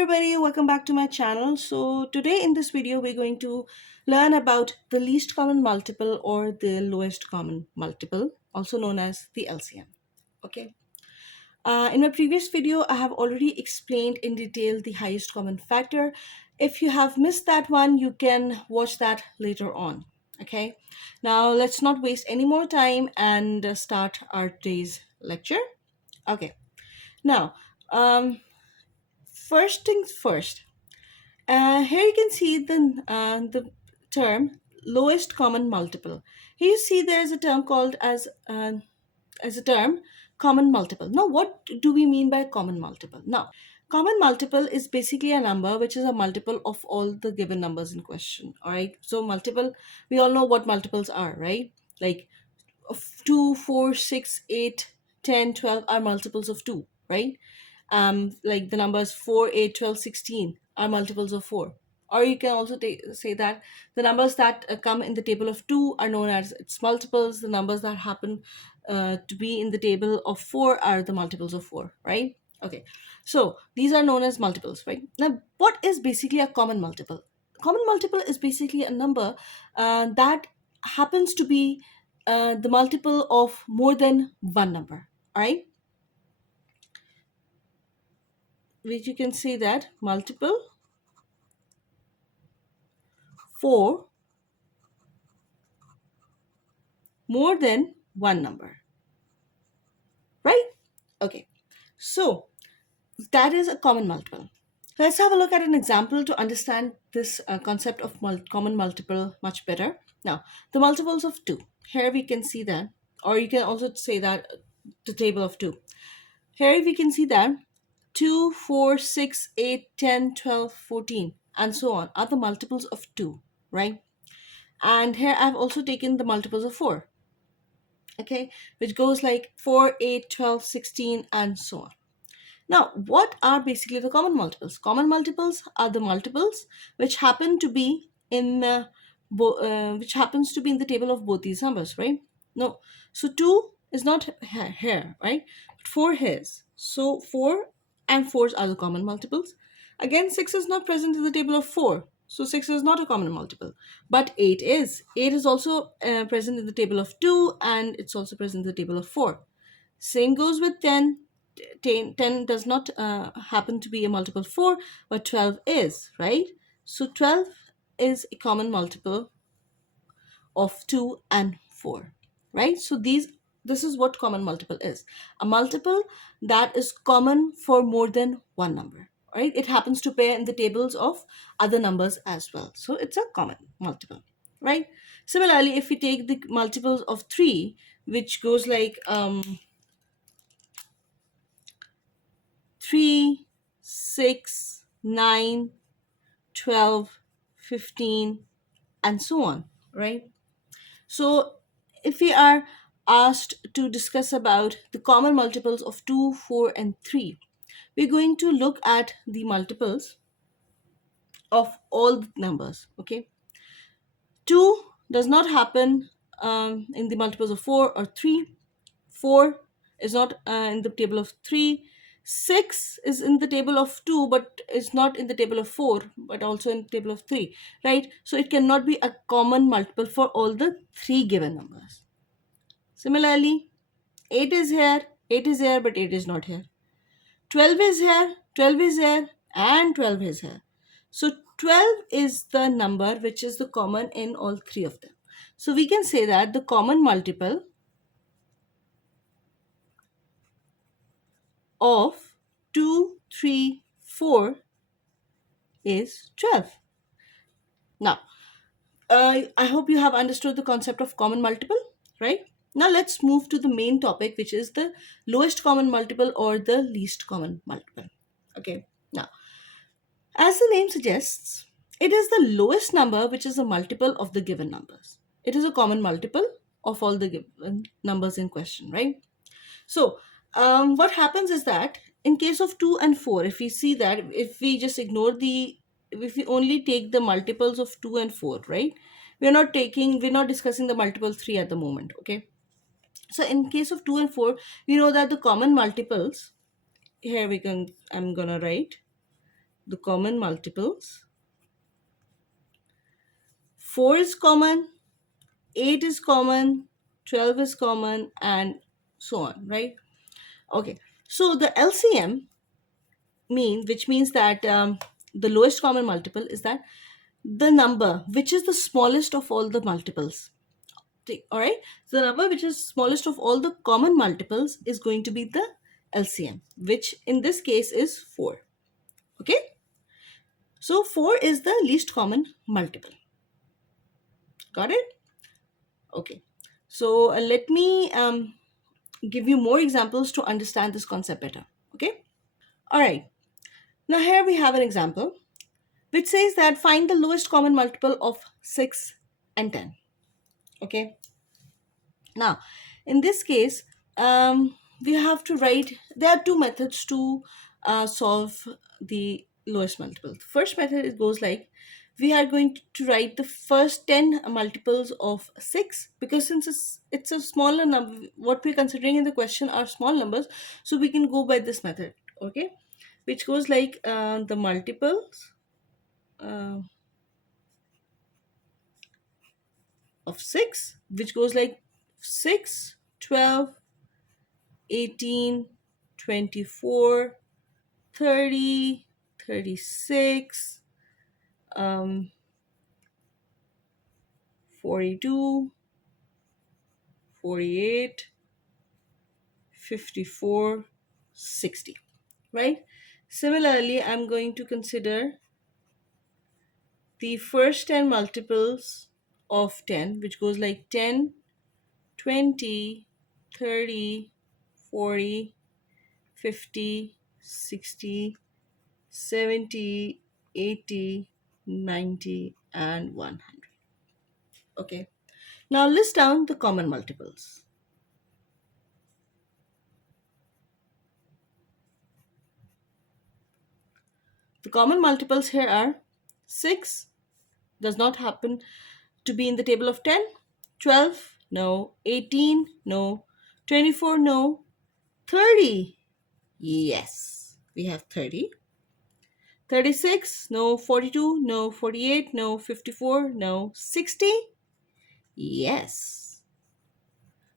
everybody, welcome back to my channel. So today in this video we're going to learn about the least common multiple or the lowest common multiple, also known as the LCM. Okay. In my previous video I have already explained in detail the highest common factor. If you have missed that one, you can watch that later on. Okay. Now let's not waste any more time and start our today's lecture. Okay. Now, first things first. Here you can see the term lowest common multiple. Here you see there's a term called as a term common multiple. Now, what do we mean by common multiple? Now, common multiple is basically a number which is a multiple of all the given numbers in question. All right. So multiple, we all know what multiples are, right? Like of 2, 4, 6, 8, 10, 12 are multiples of 2, right? Like the numbers 4, 8, 12, 16 are multiples of 4. Or you can also say that the numbers that come in the table of 2 are known as its multiples. The numbers that happen to be in the table of 4 are the multiples of 4, right? Okay, so these are known as multiples, right? Now, what is basically a common multiple? Common multiple is basically a number that happens to be the multiple of more than one number, all right? Which you can say that multiple for more than one number, right? Okay, so that is a common multiple. Let's have a look at an example to understand this concept of common multiple much better. Now, the multiples of 2. Here we can see that, or you can also say that the table of 2. Here we can see that 2, 4, 6, 8, 10, 12, 14, and so on are the multiples of 2, right? And here I've also taken the multiples of 4, okay, which goes like 4, 8, 12, 16, and so on. Now, what are basically the common multiples? Common multiples are the multiples which happen to be in which happens to be in the table of both these numbers, right? No, so 2 is not here, right? But 4 is. So 4 and 4s are the common multiples. Again, 6 is not present in the table of 4. So 6 is not a common multiple. But 8 is. 8 is also present in the table of 2 and it's also present in the table of 4. Same goes with 10. 10 does not happen to be a multiple 4, but 12 is, right? So 12 is a common multiple of 2 and 4, right? So this is what common multiple is. A multiple that is common for more than one number, right? It happens to pair in the tables of other numbers as well. So it's a common multiple, right? Similarly, if we take the multiples of 3, which goes like 3, 6, 9, 12, 15, and so on, right? So if we are asked to discuss about the common multiples of 2, 4, and 3, we're going to look at the multiples of all the numbers, okay? 2 does not happen in the multiples of 4 or 3. 4 is not in the table of 3. 6 is in the table of 2 but is not in the table of 4 but also in the table of 3, right? So it cannot be a common multiple for all the 3 given numbers. Similarly, 8 is here, 8 is here, but 8 is not here. 12 is here, 12 is here, and 12 is here. So 12 is the number which is the common in all 3 of them. So we can say that the common multiple of 2, 3, 4 is 12. Now, I hope you have understood the concept of common multiple, right? Now let's move to the main topic, which is the lowest common multiple or the least common multiple. Okay, now, as the name suggests, it is the lowest number which is a multiple of the given numbers. It is a common multiple of all the given numbers in question, right? So, what happens is that in case of 2 and 4, if we see that, if we just ignore if we only take the multiples of 2 and 4, right? We're not discussing the multiple 3 at the moment, okay? So, in case of 2 and 4, we know that the common multiples, I'm gonna write the common multiples. 4 is common, 8 is common, 12 is common, and so on, right? Okay, so the LCM which means that the lowest common multiple is that the number which is the smallest of all the multiples. All right, so the number which is smallest of all the common multiples is going to be the LCM, which in this case is 4. Okay, so 4 is the least common multiple. Got it? Okay, so let me give you more examples to understand this concept better. Okay, all right, now here we have an example which says that find the lowest common multiple of 6 and 10. Okay, now in this case, we have to write, there are two methods to solve the lowest multiple. The first method, it goes like, we are going to write the first 10 multiples of 6, because since it's a smaller number, what we're considering in the question are small numbers, so we can go by this method. Okay, which goes like the multiples uh, of 6, which goes like 6, 12, 18, 24, 30, 36, 42, 48, 54, 60, right? Similarly, I'm going to consider the first 10 multiples of 10, which goes like 10, 20, 30, 40, 50, 60, 70, 80, 90, and 100. Okay, now list down the common multiples. The common multiples here are 6, does not happen to be in the table of 10, 12, no, 18, no, 24, no, 30, yes, we have 30, 36, no, 42, no, 48, no, 54, no, 60, yes.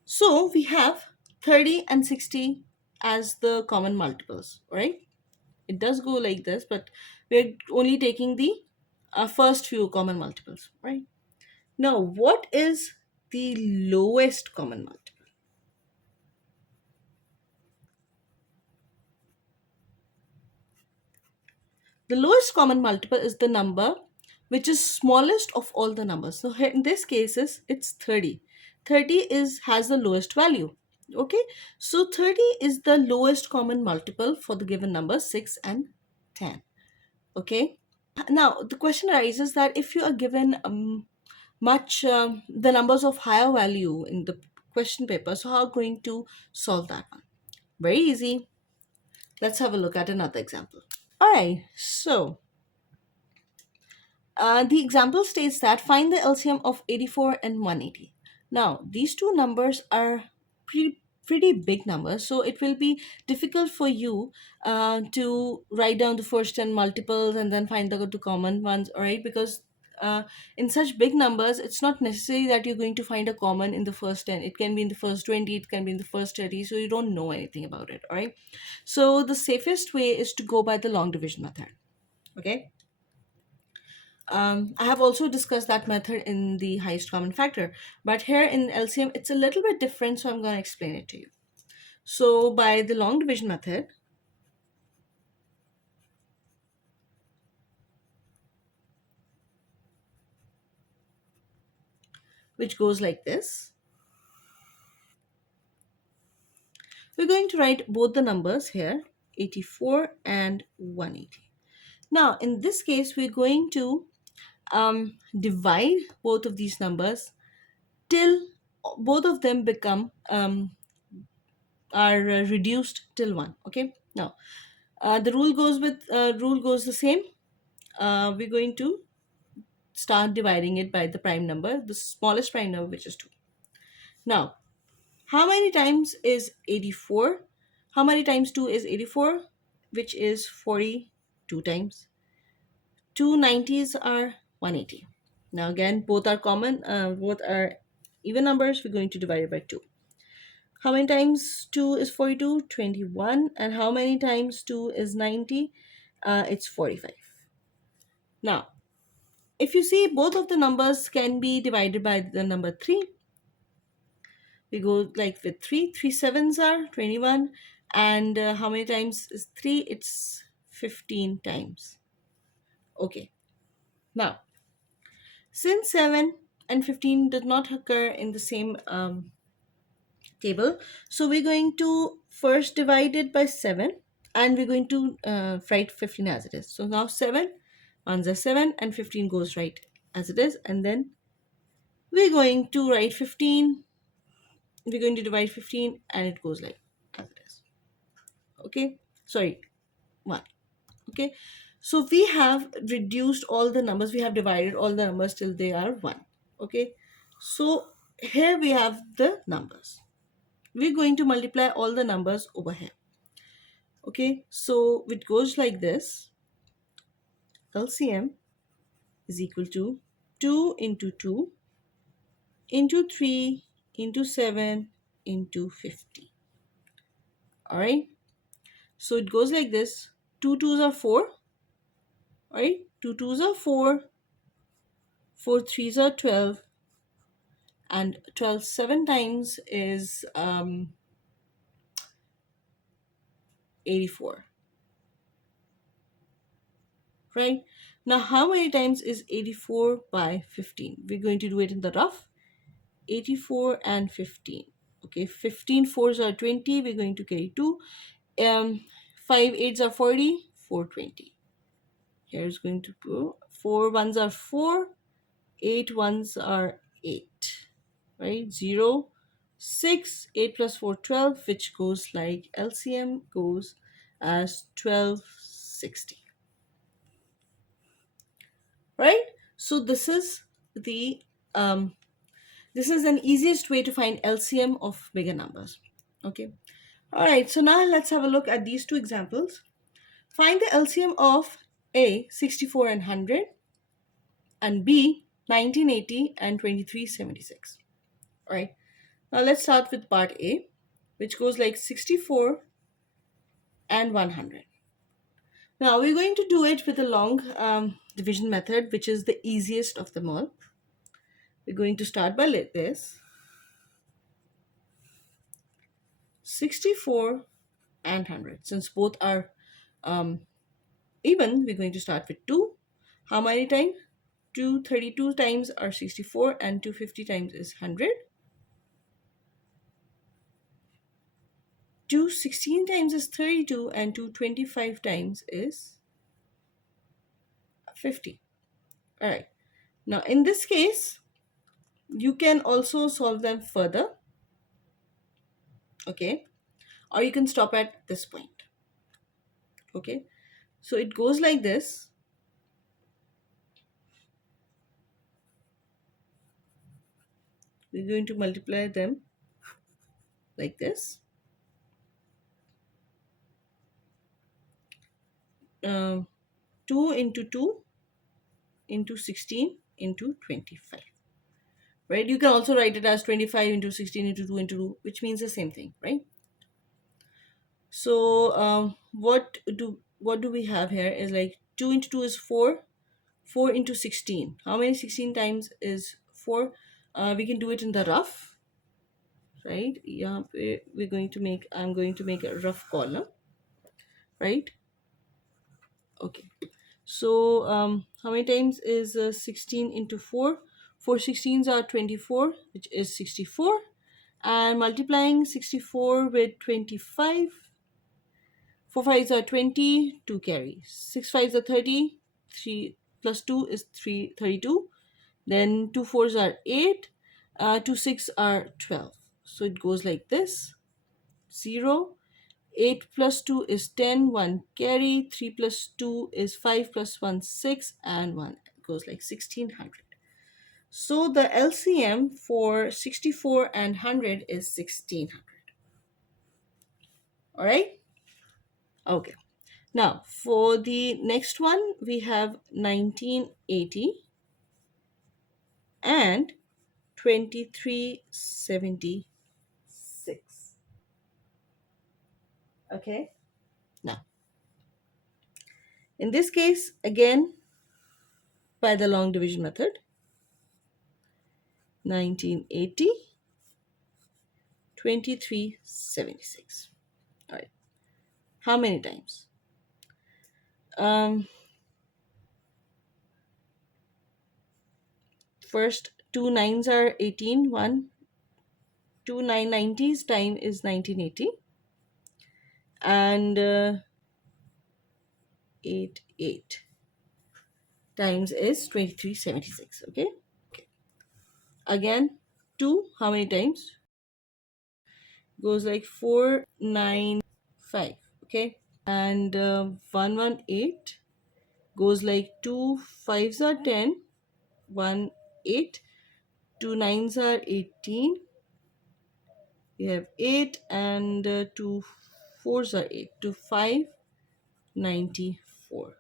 So we have 30 and 60 as the common multiples, right? It does go like this, but we're only taking the first few common multiples, right? Now, what is the lowest common multiple? The lowest common multiple is the number which is smallest of all the numbers. So here in this case it's 30. 30 has the lowest value. Okay, so 30 is the lowest common multiple for the given numbers 6 and 10. Okay, now the question arises that if you are given much the numbers of higher value in the question paper, so how are you going to solve that one? Very easy. Let's have a look at another example. All right, so the example states that find the LCM of 84 and 180. Now, these two numbers are pretty big numbers, so it will be difficult for you to write down the first 10 multiples and then find the two common ones, all right? Because in such big numbers, it's not necessary that you're going to find a common in the first 10. It can be in the first 20, it can be in the first 30, so you don't know anything about it, all right? So the safest way is to go by the long division method, okay? I have also discussed that method in the highest common factor, but here in LCM, it's a little bit different, so I'm going to explain it to you. So by the long division method, which goes like this, we're going to write both the numbers here, 84 and 180. Now, in this case, we're going to divide both of these numbers till both of them become are reduced till 1. Okay, now the rule goes the same. We're going to start dividing it by the prime number, the smallest prime number, which is 2. Now, how many times is 84? How many times 2 is 84? Which is 42 times. Two 90s are 180. Now again, both are common, both are even numbers. We're going to divide it by 2. How many times 2 is 42? 21. And how many times 2 is 90? It's 45. Now, if you see, both of the numbers can be divided by the number 3. We go like with 3. 3 sevens are 21. And how many times is 3? It's 15 times. Okay. Now, since 7 and 15 did not occur in the same table, so we're going to first divide it by 7, and we're going to write 15 as it is. So now 7, ones are 7, and 15 goes right as it is, and then we're going to write 15, we're going to divide 15, and it goes like as it is. Okay, sorry, 1. Okay, so we have reduced all the numbers, we have divided all the numbers till they are 1. Okay, so here we have the numbers. We're going to multiply all the numbers over here. Okay, so it goes like this. LCM is equal to 2 into 2 into 3 into 7 into 50. Alright, so it goes like this. 2 twos are 4. Alright, 2 twos are 4. 4 threes are 12. And 12 7 times is 84. Right? Now, how many times is 84 by 15? We're going to do it in the rough. 84 and 15. Okay, 15 fours are 20. We're going to carry 2. 5 eights are 40. 420. Here's going to go. 4 ones are 4. 8 ones are 8. Right? 0, 6. 8 plus 4, 12, which goes like LCM goes as 1260. Right? So this is the this is an easiest way to find LCM of bigger numbers. Okay. All right. So now let's have a look at these two examples. Find the LCM of A, 64 and 100, and B, 1980 and 2376. All right. Now let's start with part A, which goes like 64 and 100. Now we're going to do it with a long division method, which is the easiest of them all. We're going to start by this. 64 and 100. Since both are even, we're going to start with 2. How many times? 232 times are 64 and 250 times is 100. 216 times is 32 and 225 times is 50. All right. Now, in this case, you can also solve them further. Okay. Or you can stop at this point. Okay. So it goes like this. We're going to multiply them like this. 2 into 2 into 16 into 25. Right? You can also write it as 25 into 16 into 2 into 2, which means the same thing, right? So what do we have here is like 2 into 2 is 4. 4 into 16. How many 16 times is 4? We can do it in the rough, right? Yeah, we're going to make, I'm going to make a rough column, right? Okay. So how many times is 16 into 4? 4 16s are 24, which is 64. And multiplying 64 with 25, 4 5s are 20, 2 carry. 6 5s are 30, 3 plus 2 is 32. Then 2 4s are 8, 2 6 are 12. So it goes like this. 0, 8 plus 2 is 10, 1 carry, 3 plus 2 is 5 plus 1 6, and 1 goes like 1600. So the LCM for 64 and 100 is 1600. All right? Okay. Now, for the next one, we have 1980 and 2376. Okay. Now, in this case, again, by the long division method, 1980, 2376. All right. How many times? Um, First, two nines are 18. One, two 990s time is 1980. And 8 times is 2376. Okay. Okay. Again, 2, how many times? Goes like 495. Okay. And 118 goes like 2 fives are 10, 1 8, 2 nines are 18. We have 8 and 2 fours are 8. 2 5 94.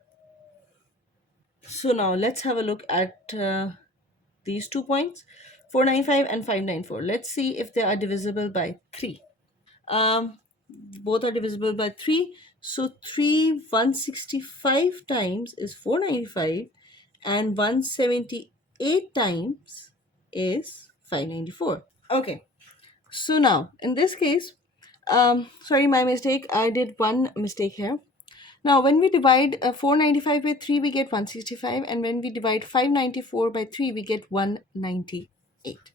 So now let's have a look at these 2 points, 495 and 594. Let's see if they are divisible by 3. Um, Both are divisible by 3. So 3 165 times is 495 and 178 times is 594. Okay. So now in this case, sorry, my mistake. I did one mistake here. Now, when we divide 495 by 3, we get 165, and when we divide 594 by 3, we get 198.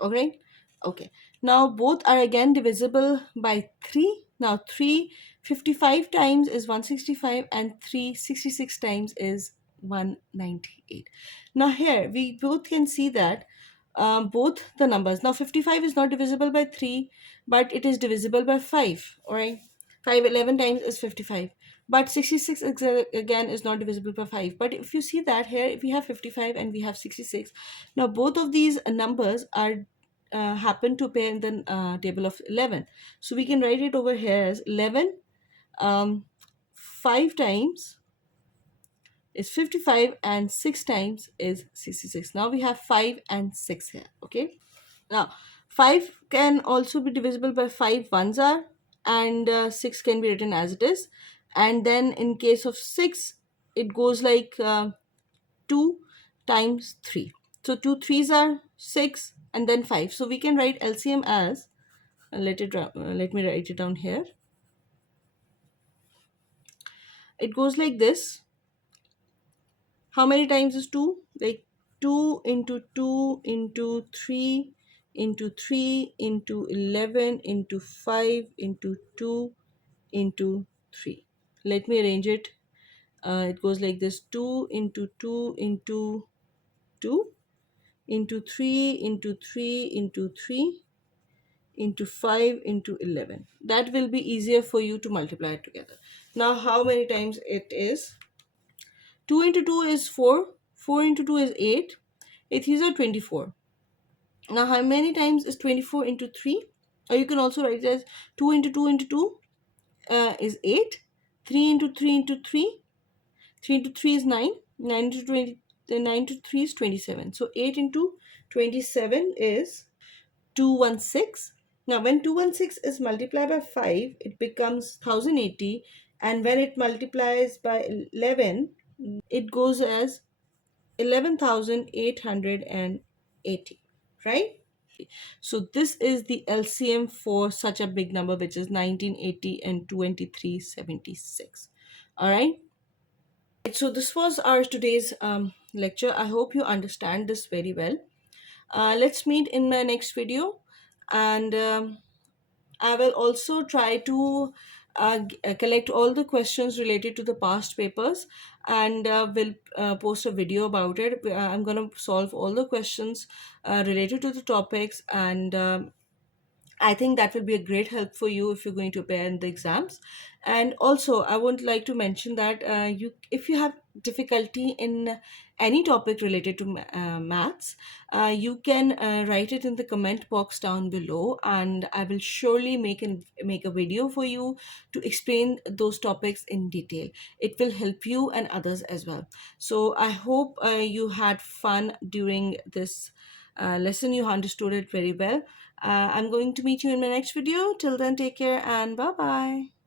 Okay? Okay. Now, both are again divisible by 3. Now, 355 times is 165, and 366 times is 198. Now, here we both can see that both the numbers. Now, 55 is not divisible by 3, but it is divisible by 5. All right? 511 times is 55. But 66 again is not divisible by 5. But if you see that here, we have 55 and we have 66. Now, both of these numbers are happen to appear in the table of 11. So we can write it over here as 11. 5 times is 55 and 6 times is 66. Now we have 5 and 6 here. Okay. Now 5 can also be divisible by 5 ones are, and 6 can be written as it is. And then in case of 6, it goes like 2 times 3. So 2 threes are 6 and then 5. So we can write LCM as, let me write it down here. It goes like this. How many times is 2? Like 2 into 2 into 3 into 3 into 11 into 5 into 2 into 3. Let me arrange it. It goes like this: 2 into 2 into 2 into 3 into 3 into 3 into 5 into 11. That will be easier for you to multiply it together. Now, how many times it is? 2 into 2 is 4. 4 into 2 is 8. 8 threes are 24. Now, how many times is 24 into 3? Or you can also write it as 2 into 2 into 2 is 8. 3 into 3 into 3. 3 into 3 is 9. 9 into 20. 9 into 3 is 27. So 8 into 27 is 216. Now, when 216 is multiplied by 5, it becomes 1080. And when it multiplies by 11, it goes as 11,880. Right? So this is the LCM for such a big number, which is 1980 and 2376. All right. So this was our today's lecture. I hope you understand this very well. Let's meet in my next video, and I will also try to collect all the questions related to the past papers, and will post a video about it. I'm going to solve all the questions related to the topics, and I think that will be a great help for you if you're going to appear in the exams. And also, I would like to mention that if you have difficulty in any topic related to maths, you can write it in the comment box down below, and I will surely make a video for you to explain those topics in detail. It will help you and others as well. So I hope you had fun during this lesson. You understood it very well. I'm going to meet you in my next video. Till then, take care and bye bye.